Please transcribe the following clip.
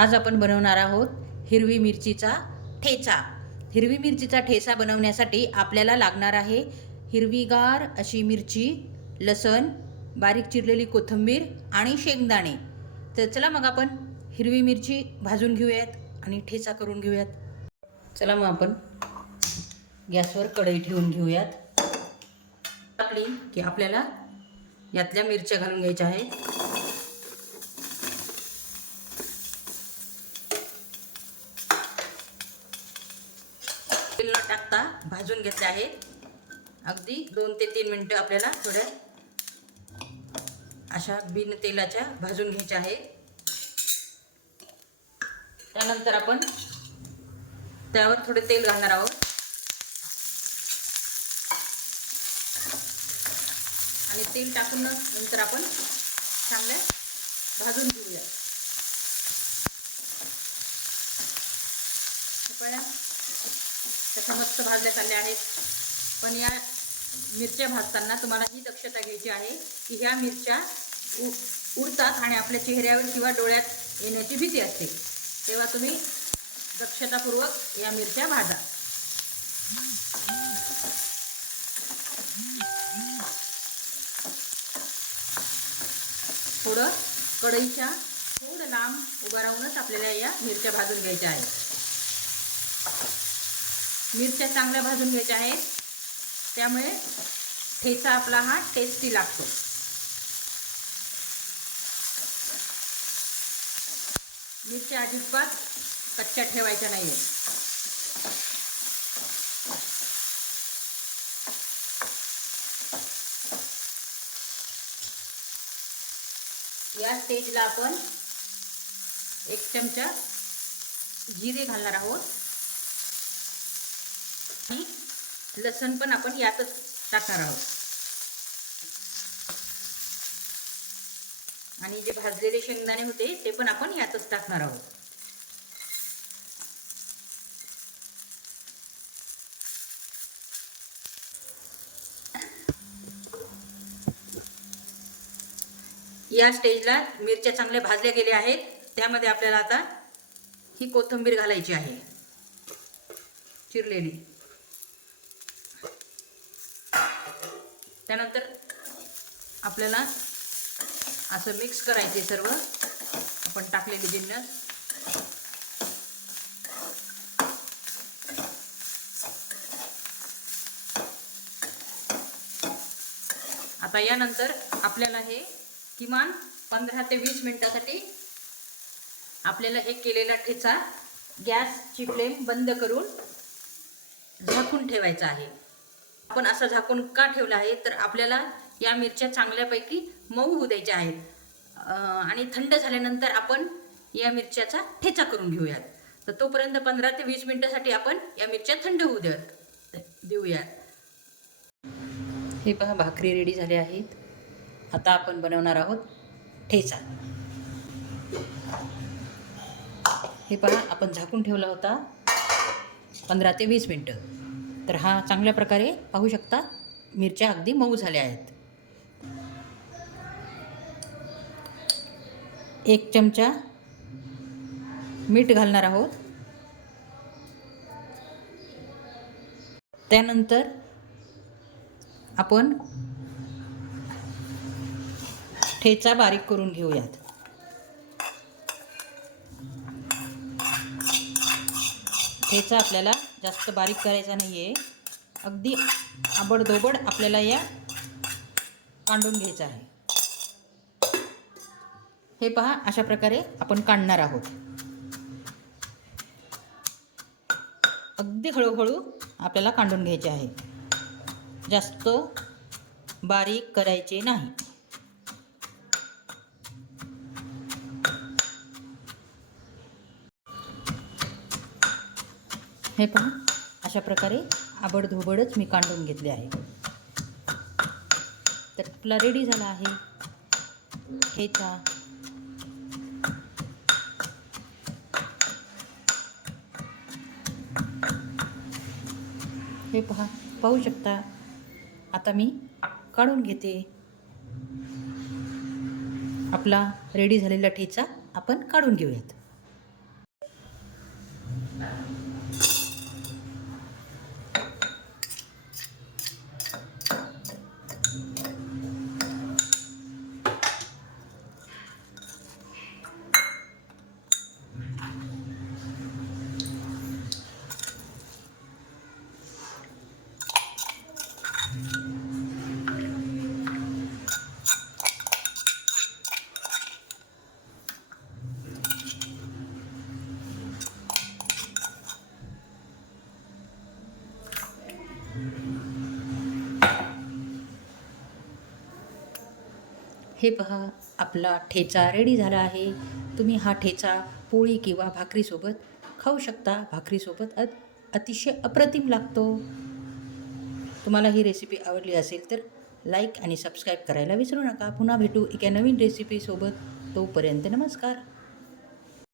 आज आपण बनवणार आहोत हिरवी मिरचीचा ठेचा. हिरवी मिरचीचा ठेचा बनवण्यासाठी आपल्याला लागणार आहे हिरवीगार अशी मिरची लसण बारीक चिरलेली कोथिंबीर आणि शेंगदाणे. तर चला मग आपण हिरवी मिरची भाजून घेऊयात आणि ठेचा करून घेऊयात. चला मग आपण गॅसवर कढई ठेवून घेऊयात. टाकली की आपल्याला यातल्या मिरच्या घालून घ्यायच्या आहेत. तेल न टाकता भाजून घेतले आहेत अगदी दोन ते तीन मिनटं आपल्याला थोड्या अशा बिन तेलाच्या भाजून घ्यायच्या आहेत त्यानंतर आपण त्यावर थोडे तेल घालणार आहोत. आणि तेल टाकून नंतर आपण चांगल्या भाजून घेऊया. तसं मस्त भाजले चालले आहेत. पण या मिरच्या भाजताना तुम्हाला ही दक्षता घ्यायची आहे की ह्या मिरच्या उ उडतात आणि आपल्या चेहऱ्यावर किंवा डोळ्यात येण्याची भीती असते. तेव्हा तुम्ही दक्षतापूर्वक या मिरच्या भाजा. थोडं कढईच्या थोडं लांब उभा राहूनच आपल्याला या मिरच्या भाजून घ्यायच्या आहेत. मिरच्या चांगल्या भाजून घ्यायच्या आहेत. त्यामुळे ठेचा आपला हा टेस्टी लागतो. मिरच्या अजिबात कच्च्या ठेवायच्या नाही या स्टेजला आपण एक चमचा जिरे घालणार आहोत. आणि लसण पण आपण यातच टाकणार आहोत. आणि जे भाजलेले शेंगदाणे होते ते पण आपण यातच टाकणार आहोत. या स्टेजला मिरच्या चांगल्या भाजल्या गेल्या आहेत. त्यामध्ये आपल्याला आता ही कोथिंबीर घालायची आहे. चिरलेली. त्यानंतर आपल्याला असं मिक्स करायचे सर्व. आपण टाकलेले जिन्नस आता यानंतर आपल्याला हे किमान पंधरा ते वीस मिनिटासाठी आपल्याला हे केलेला ठेचा गॅसची फ्लेम बंद करून झाकून ठेवायचा आहे. आपण असं झाकून का ठेवलं आहे? तर आपल्याला या मिरच्या चांगल्यापैकी मऊ होऊ द्यायच्या आहेत. आणि थंड झाल्यानंतर आपण या मिरच्याचा ठेचा करून घेऊयात. तर तोपर्यंत पंधरा ते वीस मिनिटासाठी आपण या मिरच्या थंड होऊ द्या देऊयात. हे पहा भाकरी रेडी झाल्या आहेत. आता आपण बनवणार आहोत ठेचा. हे पहा आपण झाकून ठेवला होता पंधरा ते वीस मिनटं. तर हा चांगल्या प्रकारे पाहू शकता मिरच्या अगदी मऊ झाल्या आहेत. एक चमचा मीठ घालणार आहोत. त्यानंतर आपण ठेचा बारीक करून घेऊयात. ठेचा आपल्याला जास्त बारीक करायचा नाही आहे अगदी आबडधोबड आपल्याला या कांडून घ्यायचं आहे. हे पहा अशा प्रकारे आपण काढणार आहोत. अगदी हळूहळू आपल्याला काढून घ्यायचे आहे. जास्त बारीक करायचे नाही. हे पहा अशा प्रकारे आबडधोबडच मी कांडून घेतले आहे. तर आपला रेडी झाला आहे. ठेचा हे पहा पाहू शकता आता मी काढून घेते. आपला रेडी झालेला ठेचा आपण काढून घेऊयात. हे पहा आपला ठेचा रेडी झाला आहे. तुम्ही हा ठेचा पोळी किंवा भाकरीसोबत खाऊ शकता. भाकरीसोबत अत अतिशय अप्रतिम लागतो. तुम्हाला ही रेसिपी आवडली असेल तर लाईक आणि सबस्क्राईब करायला विसरू नका. पुन्हा भेटू एका नवीन रेसिपीसोबत तोपर्यंत नमस्कार.